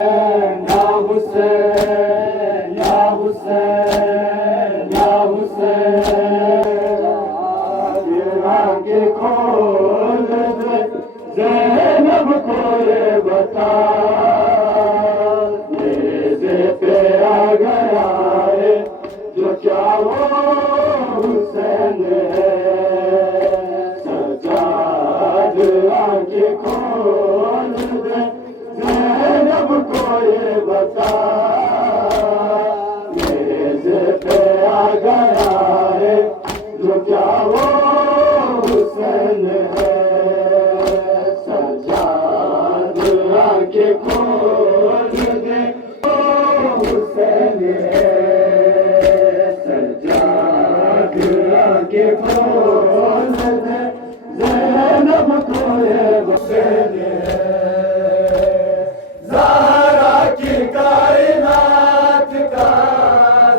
या हुसैन या हुसैन या हुसैन आगे खोल दे ज़ैनब को ये बता नेज़े पे आ गया है जो क्या वो हुसैन है सजाद आगे खोल दे ज़ैनब को ये बता नेज़े पे आ गया है जो क्या वो हुसैन है सजाद आंखें खोल दे वो हुसैन है सजाद आंखें खोल दे ज़ैनब को ये हुसैन है ज़हरा की कायनात का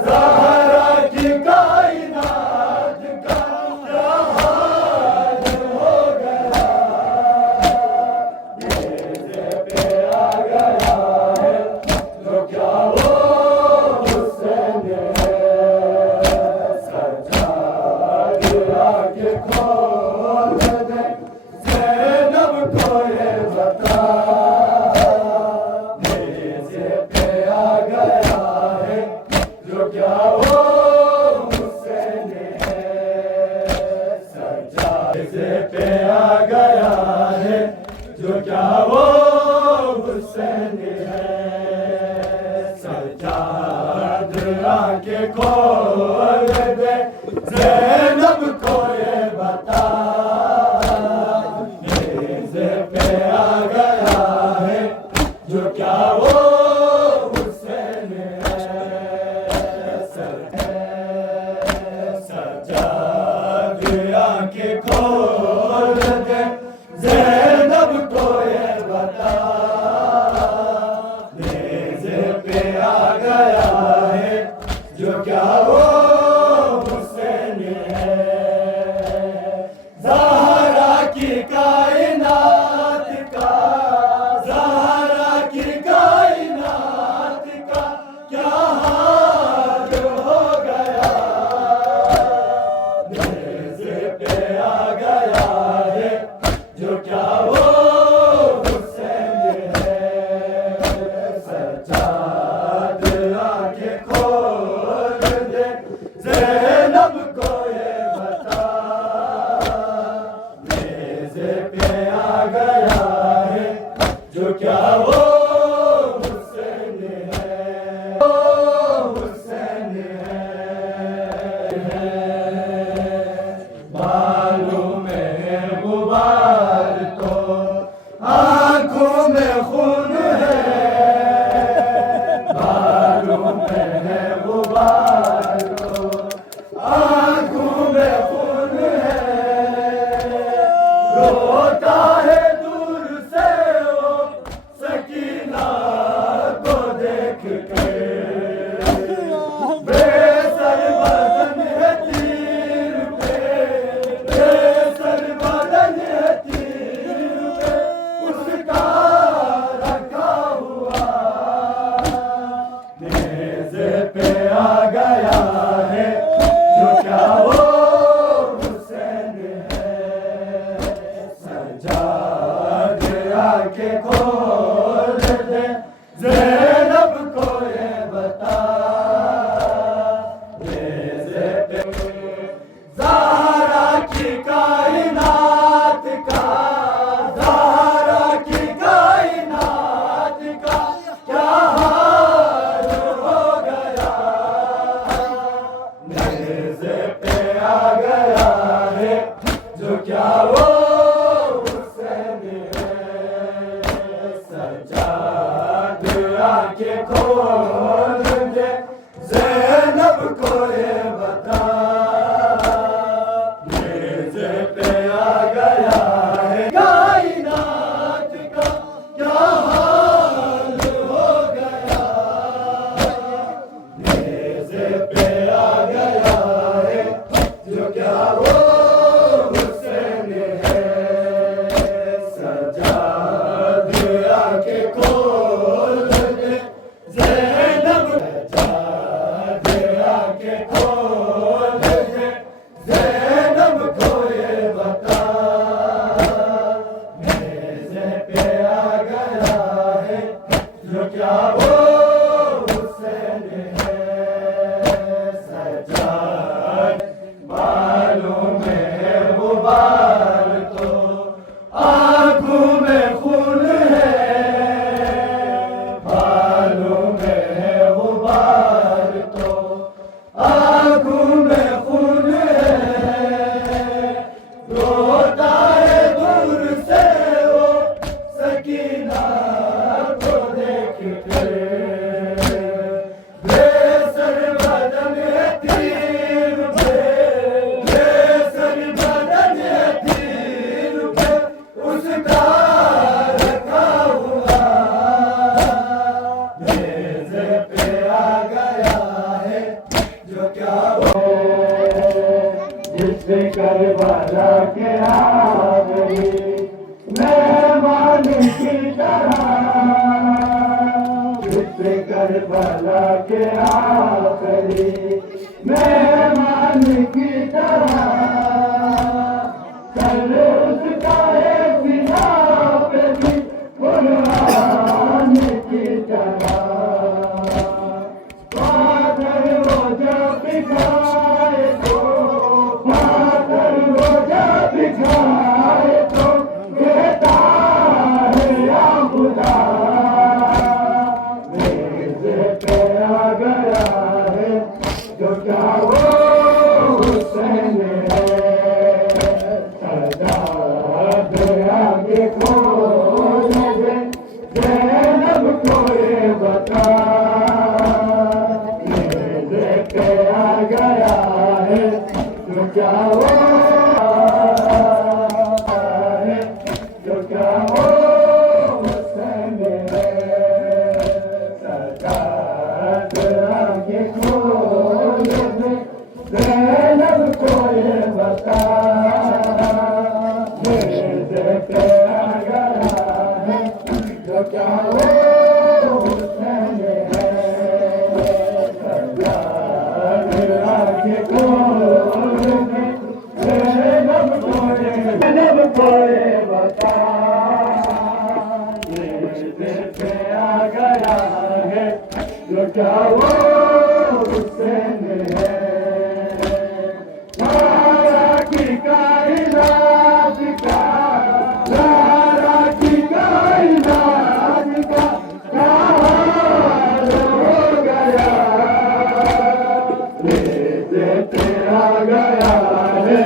ज़हरा की कायनात का क्या हाल हो गया नेज़े पे आ गया है जो क्या वो हुसैन है सजाद आंखें खोल दे ज़ैनब को ये बता नेज़े पे आ गया है जो क्या वो हुसैन है सजाद नेज़े पे आ गया है जो क्या वो हुसैन है सजाद आंखें खोल दे ज़ैनब को ये बता नेज़े पे आ गया है जो क्या वो हुसैन है सजाद आंखें खोल दे ज़ैनब को ये बता नेज़े पे आ गया है जो क्या वो हुसैन है ज़हरा की कायनात का ज़हरा की कायनात का क्या हाल हो गया नेज़े पे आ गया है जो क्या वो हुसैन है सजाद आंखें खोल दे ज़ैनब को ये बता नेज़े पे आ गया है जो क्या वो हुसैन है हुसैन है मालूम है गुबार तो आंखों में खून है मालूम है गुबार तो आंखों में खून है रोता है दूर से वो सकीना को देख के बेसर बदन है तीर पे बेसर बदन है तीर पे उसका रखा हुआ नेज़े पे आ गया है जो क्या वो हुसैन है सजाद आंखें खोल दे ज़ैनब को ये बता नेज़े पे ज़हरा की कायनात का ज़हरा की कायनात का क्या हाल हो गया नेज़े पे आ गया है जो क्या वो हुसैन है सजाद आंखें खोल दे ज़ैनब को ये बता नेज़े पे आ गया है कायनात का क्या हाल हो गया नेज़े पे आ गया है जो क्या वो हुसैन है सजाद आंखें खोल जो क्या वो हुसैन है सजाद बालों में गुबार तो आंखों में खून है बालों में गुबार तो आंखों में खून है रोता है दूर से वो सकीना को देख कर बेसर बदन है तीर पे बेसर बदन है तीर पे उसका रखा हुआ मेज़ पे आ गया है जो क्या वो जिससे करबला के आखिरी मेहमान की तरह जिससे करबला के आखिरी मेहमान की तरह कल उसका एक बिना पे भी कुर्बान की तरह पाथर वो जब दिखाए तो पाथर वो जब दिखाए तो कहता है या खुदा मेरे पे आ गया है जो क्या वो हुसैन है सदा दया के खोज दे ज़ैनब को ये बता मेरे पे आ गया है जो क्या वो है जो क्या वो हुसैन है सदा दया के खोज दे ज़ैनब को ये बता मेरे पे आ गया है जो क्या वो हुसैन है सदा दया के खोज दे ज़ैनब को ये बता मेरे पे आ गया है जो क्या वो हुसैन है लारा की कायनात का लारा की कायनात का क्या हाल हो गया मेरे पे आ गया है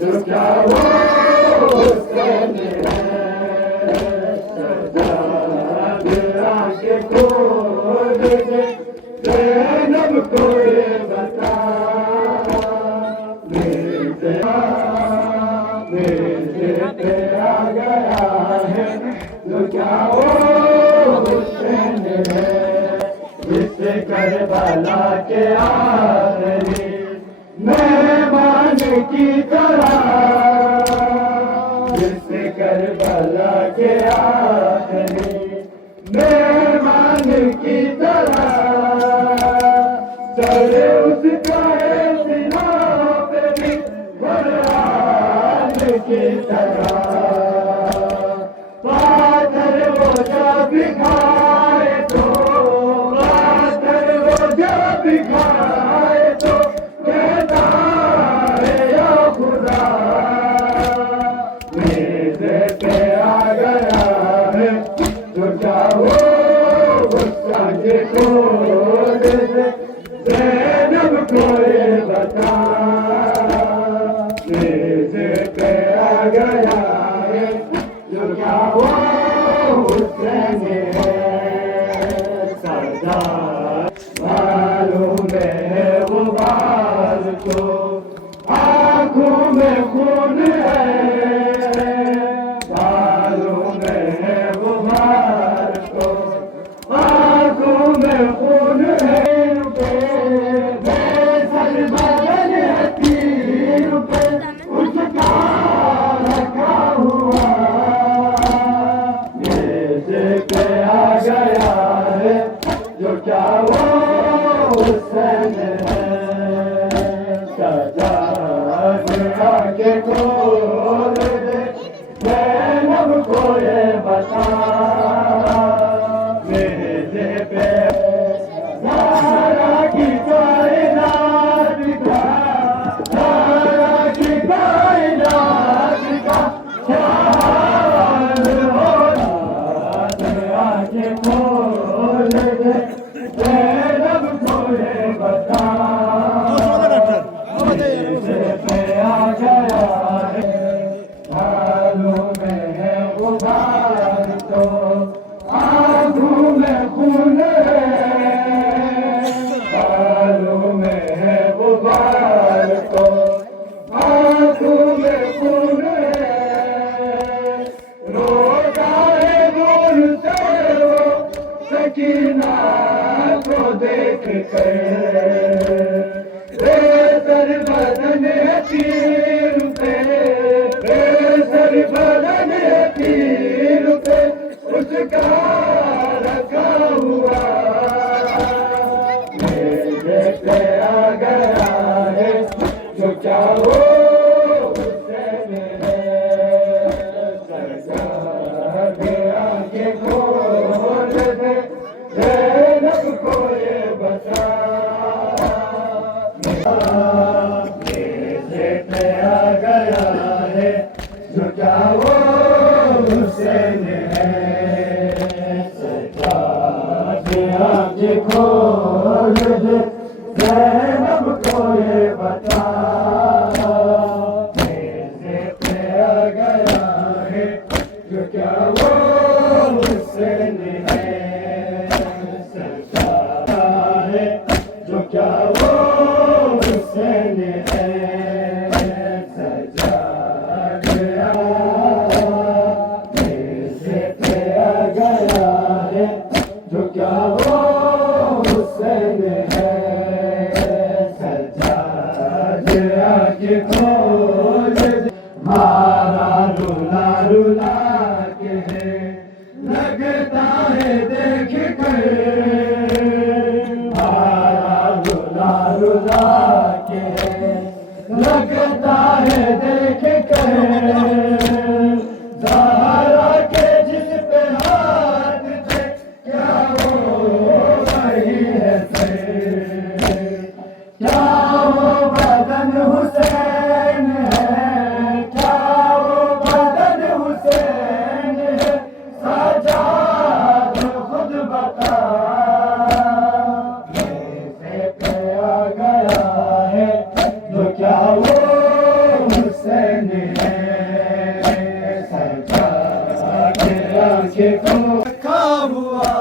जो क्या वो हुसैन है सजाद आके खोज दे ज़ैनब को ये बता मेरे पे आ गया है जो क्या वो हुसैन है जिससे करबला के आखिरी मेहमान की तरह जिससे करबला के आखिरी मेहमान की तरह चले उसका सीना पे भी कुर्बान की तरह पाथर वो जब खाए तो पाथर वो जब खाए तो कहता है या खुदा मेरे पे आ गया है जो क्या वो गुस्सा के खोज दे ज़ैनब को ये बता मेरे पे आ गया है जो क्या वो हुसैन है सदा बालों में गुबार तो आंखों में खून है बालों में गुबार तो आंखों में खून है बेसर बदन है तीर पे उसका रखा हुआ मेरे पे आ गया है जो क्या वो हुसैन है सदा दया के खोज दे ज़ैनब को ये बता मेरे को देख कर सर बदन तीर पे सर बदन तीर पे उसका रखा हुआ मेरे पे आ गया है जो क्या हो खोल दे ज़ैनब को ये बता मेरे पे आ गया है जो क्या वो हुसैन है सच्चा है जो क्या वो हुसैन है सच्चा गया मेरे पे आ गया है जो क्या वो मारा रुला रुला के लगता है देख कर मारा रुला रुला के लगता है देख कर ज़हरा के जिस पे हाथ थे क्या वो वही है क्या वो बदन हुसैन है क्या वो बदन हुसैन है सजाद खुद बता मेरे पे आ गया है जो क्या वो हुसैन है सजाद आंखें को रखा हुआ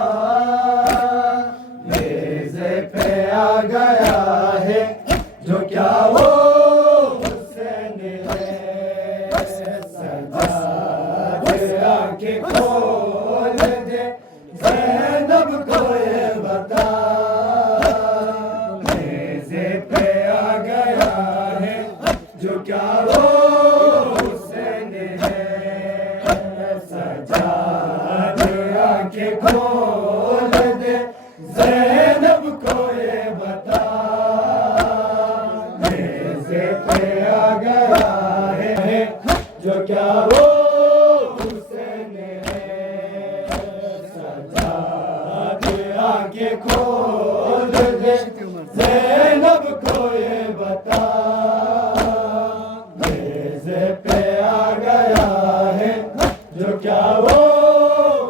मेरे पे आ गया है जो क्या वो हुसैन है सजाद आंखें खोल दे ज़ैनब को ये बता मेरे पे आ गया है जो क्या वो हुसैन है सजाद आंखें खोल दे ज़ैनब को ये बता जो क्या वो हुसैन है सजाद आंखें खोल दे ज़ैनब को ये बता मेरे पे आ गया है जो क्या वो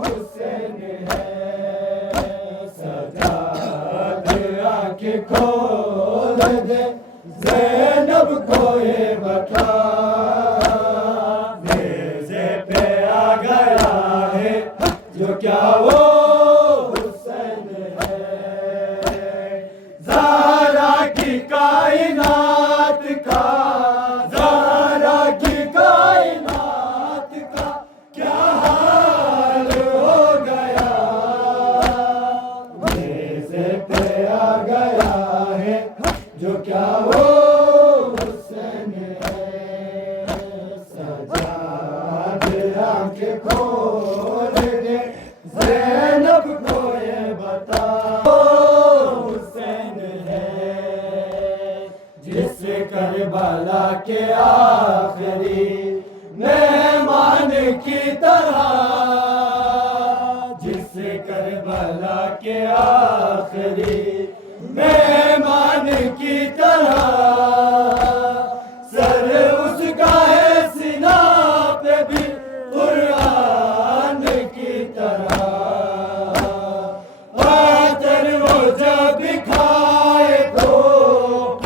हुसैन है सजाद आंखें खोल दे ज़ैनब को ये बता जो क्या वो हुसैन है ज़हरा की कायनात का ज़हरा की कायनात का क्या हाल हो गया मेरे पे आ गया है जो क्या वो हुसैन है सजाद आंखें खोल दे ज़ैनब को ये बता हुसैन है जिस करबला के आखिरी मेहमान की तरह जिस करबला के आखिरी मेहमान की तरह सर उसका है सीना पे भी कुरान की तरह आतर वो जब खाए तो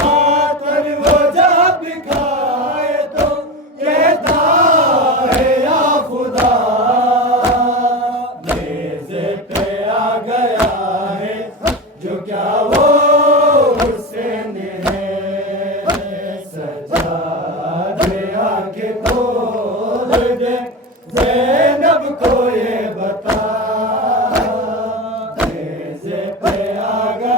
आतर वो जब खाए तो कहता है या खुदा मेज़े पे आ गया है जो क्या वो हुसैन है सजाद आंखें खोल दे ज़ैनब को ये बता मेज़े पे आ गया।